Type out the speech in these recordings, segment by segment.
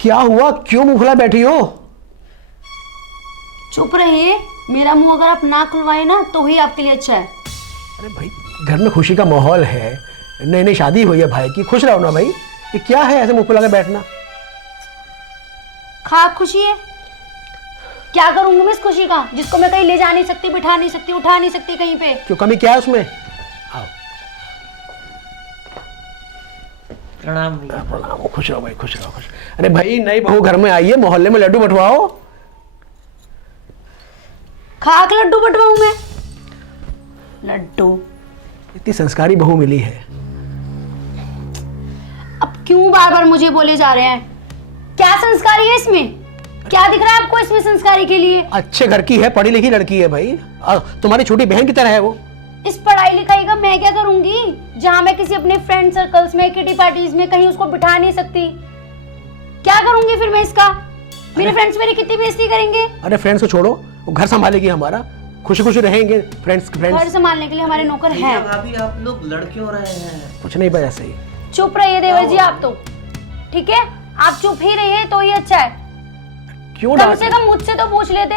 क्या हुआ, क्यों मुंह खुला बैठी हो? चुप रहिए, मेरा मुंह अगर आप ना खुलवाए ना तो ही आपके लिए अच्छा है। अरे भाई, घर में खुशी का माहौल है, नई नई शादी हुई है भाई की, खुश रहो ना भाई। ये क्या है ऐसे मुंह फुला के बैठना? खाक खुशी है, क्या करूंगी मैं इस खुशी का, जिसको मैं कहीं ले जा नहीं सकती, बिठा नहीं सकती, उठा नहीं सकती कहीं पे। क्यों, कमी क्या है उसमें? आओ। प्रणाम भैया। प्रणाम, खुश रहो भाई, खुश रहो, खुश। अरे भाई, नई बहू घर में आई है, मोहल्ले में लड्डू बंटवाओ। खाक लड्डू बंटवाऊं मैं? लड्डू? इतनी संस्कारी बहू मिली है। अब क्यों बार बार मुझे बोले जा रहे हैं? क्या संस्कारी है इसमें? क्या दिख रहा है आपको इसमें संस्कारी के लिए? अच्छे घर की है, पढ़ी लिखी लड़की है भाई, तुम्हारी छोटी बहन की तरह है वो। इस पढ़ाई लिखाई का मैं क्या करूंगी, जहां मैं किसी अपने फ्रेंड सर्कल्स में, किटी पार्टीज में कहीं उसको बिठा नहीं सकती? क्या करूंगी फिर मैं इसका? मेरे फ्रेंड्स मेरी कितनी बेइज्जती करेंगे। अरे फ्रेंड्स को छोड़ो, वो घर संभालेगी हमारा, खुशी खुशी रहेंगे फ्रेंड्स। घर संभालने के लिए हमारे नौकर हैं। भाभी आप लोग लड़ क्यों रहे हैं? कुछ नहीं भाई, ऐसे ही। चुप रहिए देवर जी आप तो, ठीक है? आप चुप ही रहिए तो ही अच्छा है। क्यों कम से कम मुझसे तो पूछ लेते,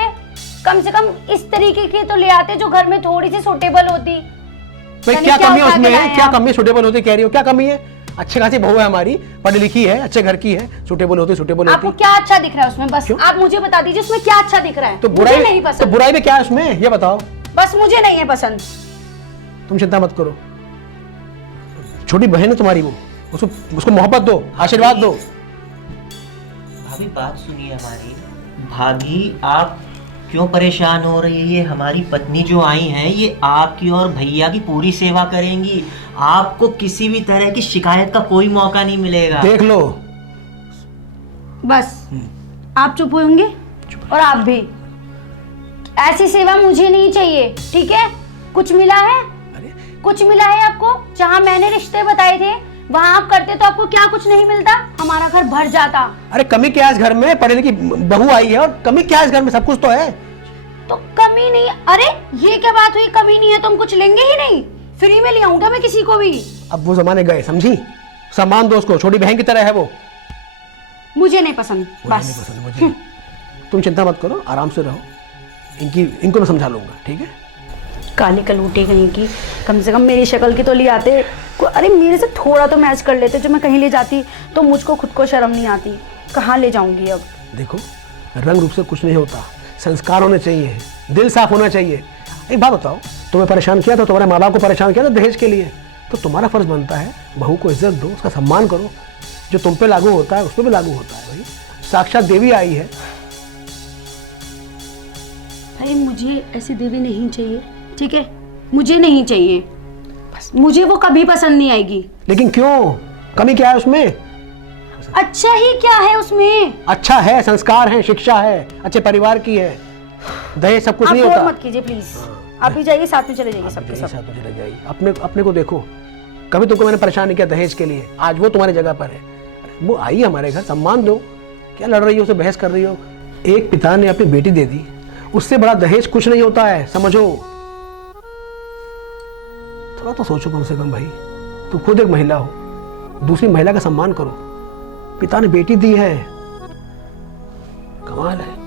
कम से कम इस तरीके की तो ले आते जो घर में थोड़ी सी सूटेबल होती। भाई क्या कमी है उसमें? क्या कमी, सूटेबल होती कह रही हो, क्या कमी है? अच्छी खासी बहू है हमारी, पढ़ी लिखी है, अच्छे घर की है, सूटेबल होती, सूटेबल होती। आपको क्या अच्छा दिख रहा है उसमें? बस आप मुझे बता दीजिए उसमें क्या अच्छा दिख रहा है। तो बुराई नहीं पसंद। तो बुराई में क्या है उसमें, ये बताओ। बस मुझे नहीं है पसंद। तुम चिंता मत करो, छोटी बहन है तुम्हारी वो, उसको मोहब्बत दो, आशीर्वाद दो। भाभी बात सुनिए हमारी। भाभी आप क्यों परेशान हो रही है? हमारी पत्नी जो आई हैं ये आपकी और भैया की पूरी सेवा करेंगी, आपको किसी भी तरह की शिकायत का कोई मौका नहीं मिलेगा। देख लो। बस आप चुप होंगे और आप भी। ऐसी सेवा मुझे नहीं चाहिए, ठीक है? कुछ मिला है? कुछ मिला है आपको? जहाँ मैंने रिश्ते बताए थे वहाँ आप करते तो आपको क्या कुछ नहीं मिलता? हमारा घर भर जाता। अरे कमी क्या है इस घर में? पढ़े लिखी बहू आई है और कमी क्या है इस घर में? सब कुछ तो है। तो कमी नहीं? अरे ये क्या बात हुई, कमी नहीं है तो हम कुछ लेंगे ही नहीं? फ्री में ले आऊंगा मैं किसी को भी? अब वो जमाने गए, समझी? सम्मान दो उसको, छोटी बहन की तरह है वो। मुझे नहीं पसंद, बस। नहीं पसंद मुझे। तुम चिंता मत करो, आराम से रहो, इनको मैं समझा लूंगा, ठीक है? काली कलूटी कहीं की, कम से कम मेरी शक्ल की तो ले आते। अरे मेरे से थोड़ा तो मैच कर लेते, जो मैं कहीं ले जाती तो मुझको खुद को शर्म नहीं आती। कहाँ ले जाऊंगी अब? देखो, रंग रूप से कुछ नहीं होता, संस्कार होने चाहिए, दिल साफ होना चाहिए। एक बात बताओ, तुम्हें परेशान किया था, तुम्हारे माँ बाप को परेशान किया था दहेज के लिए, तो तुम्हारा फर्ज बनता है बहू को इज्जत दो, उसका सम्मान करो। जो तुम पे लागू होता है उस पर भी लागू होता है भाई। साक्षात देवी आई है। भाई मुझे ऐसी देवी नहीं चाहिए, ठीक है? मुझे नहीं चाहिए, बस मुझे वो कभी पसंद नहीं आएगी। लेकिन क्यों, कमी क्या है उसमें? अच्छा ही क्या है उसमें? अच्छा है, संस्कार है, शिक्षा है, अच्छे परिवार की है, दहेज सब कुछ नहीं होता। आप मत कीजिए प्लीज, आप भी जाइए, साथ में चले जाइए, सबके सब साथ में चले जाइए। अपने को देखो, कभी तुमको मैंने परेशान नहीं किया दहेज के लिए, आज वो तुम्हारी जगह पर है। वो आई हमारे घर, सम्मान दो। क्या लड़ रही हो, उसे बहस कर रही हो? एक पिता ने अपनी बेटी दे दी, उससे बड़ा दहेज कुछ नहीं होता है, समझो। थोड़ा तो सोचो कम से कम भाई, तुम खुद एक महिला हो, दूसरी महिला का सम्मान करो। पिता ने बेटी दी है, कमाल है।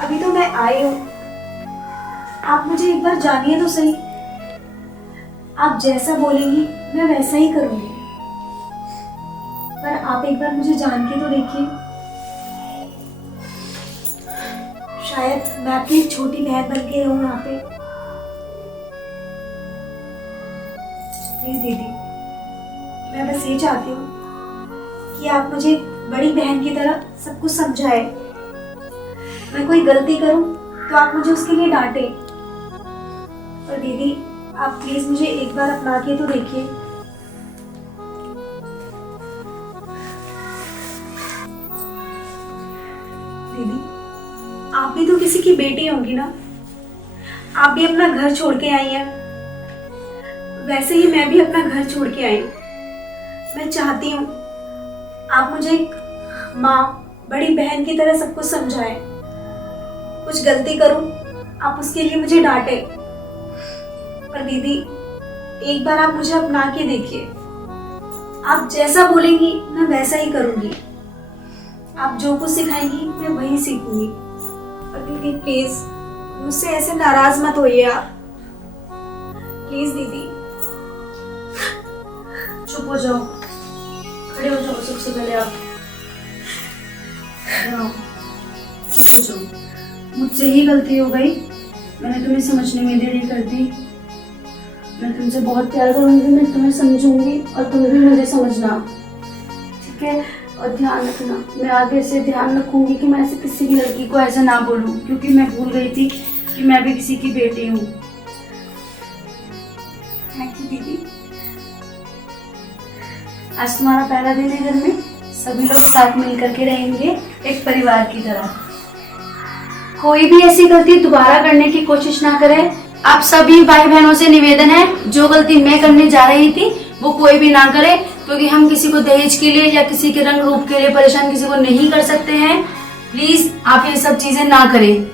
अभी तो मैं आई हूँ, आप मुझे एक बार जानिए तो सही। आप जैसा बोलेंगी मैं वैसा ही करूँगी, पर आप एक बार मुझे जान के तो देखिए। शायद मैं आपकी एक छोटी बहन बन के रहूँ यहाँ पे। प्लीज दीदी, मैं बस ये चाहती हूँ कि आप मुझे बड़ी बहन की तरह सब कुछ समझाए। मैं कोई गलती करूं तो आप मुझे उसके लिए डांटे। और दीदी आप प्लीज मुझे एक बार अपना के तो देखिए। दीदी आप भी तो किसी की बेटी होंगी ना, आप भी अपना घर छोड़ के आई हैं, वैसे ही मैं भी अपना घर छोड़ के आई हूँ। मैं चाहती हूँ आप मुझे एक माँ, बड़ी बहन की तरह सब कुछ समझाएं। कुछ गलती करूं आप उसके लिए मुझे डांटे, पर दीदी एक बार आप मुझे अपना के देखिए। आप जैसा बोलेंगी मैं वैसा ही करूंगी। आप जो कुछ सिखाएंगी मैं वही सीखूंगी। पर दीदी प्लीज मुझसे ऐसे नाराज मत होइए आप, प्लीज दीदी। चुप हो जाओ, खड़े हो जाओ सबसे पहले आप। जाओ, चुप हो जाओ। मुझसे ही गलती हो गई, मैंने तुम्हें समझने में देरी कर दी। मैं तुमसे बहुत प्यार करूंगी, मैं तुम्हें समझूंगी और तुम भी मुझे समझना, ठीक है? और ध्यान रखना, मैं आगे से ध्यान रखूंगी कि मैं ऐसे किसी भी लड़की को ऐसा ना बोलूं, क्योंकि मैं भूल गई थी कि मैं भी किसी की बेटी हूँ। थैंक यू दीदी। आज तुम्हारा पहला दिन है घर में, सभी लोग साथ मिल करके रहेंगे एक परिवार की तरह। कोई भी ऐसी गलती दोबारा करने की कोशिश ना करे। आप सभी भाई बहनों से निवेदन है, जो गलती मैं करने जा रही थी वो कोई भी ना करे, क्योंकि हम किसी को दहेज के लिए या किसी के रंग रूप के लिए परेशान किसी को नहीं कर सकते हैं। प्लीज आप ये सब चीजें ना करें।